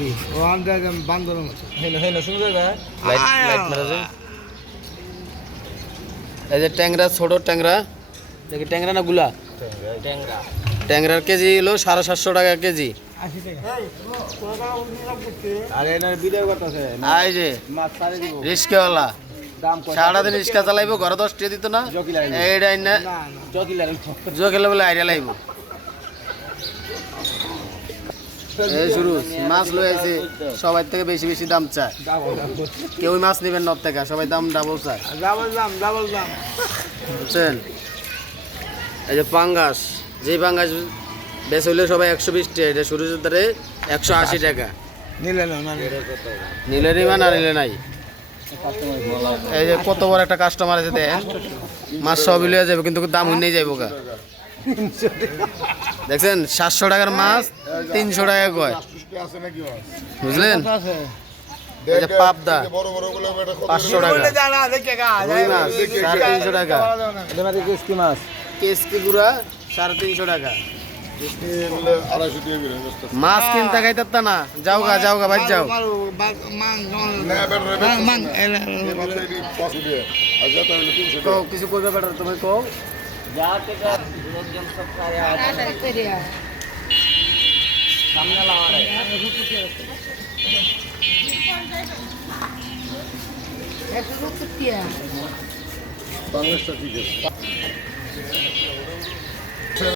করি ও আন্দাজ বান্দরের মতো হেলো শুনতে যায় লাইট মারা যায় এই যে ট্যাংরা ছোট ট্যাংরা দেখি ট্যাংরা না গুলা ট্যাংরার কেজি হলো 750 টাকা কেজি 80 টাকা আরে এনার ভিডিও করতেছে আই যে মাছ ছাড়ে দিব রিস্কাওয়ালা দাম কত সারাদিন রিস্কা চালাইবো ঘরে 10 টাকা দিত না এইটাই না জকিলা বলে আইডিয়া লাইব এই শুরু মাছ লই আইছে সবাই থেকে বেশি বেশি দাম চায় কেউ মাছ নেবেন নর থেকে সবাই দাম ডাবল চায় ডাবল দাম বুঝছেন এই যে পাঙ্গাস যে পাঙ্গাস বেশ হইলে সবাই 120 টাকা এটা শুরুর দারে 180 টাকা নিলে না নিলে নিবা না নিলে নাই এই যে কত বড় একটা কাস্টমার আছে দেখেন মাছ সব লিয়ে যাবে কিন্তু দাম হইনেই যাইব গা দেখছেন 700 টাকার মাছ 300 টাকা কয় বুঝলেন এই যে পাবদা 500 টাকা রুই মাছ 350 টাকা এটা মানে কেসকি মাছ কেসকি গুড়া 350 টাকা মাছ কিনতে খাইতে না যাও গা ভাই যাও কিছু করবে বেটার তুমি কও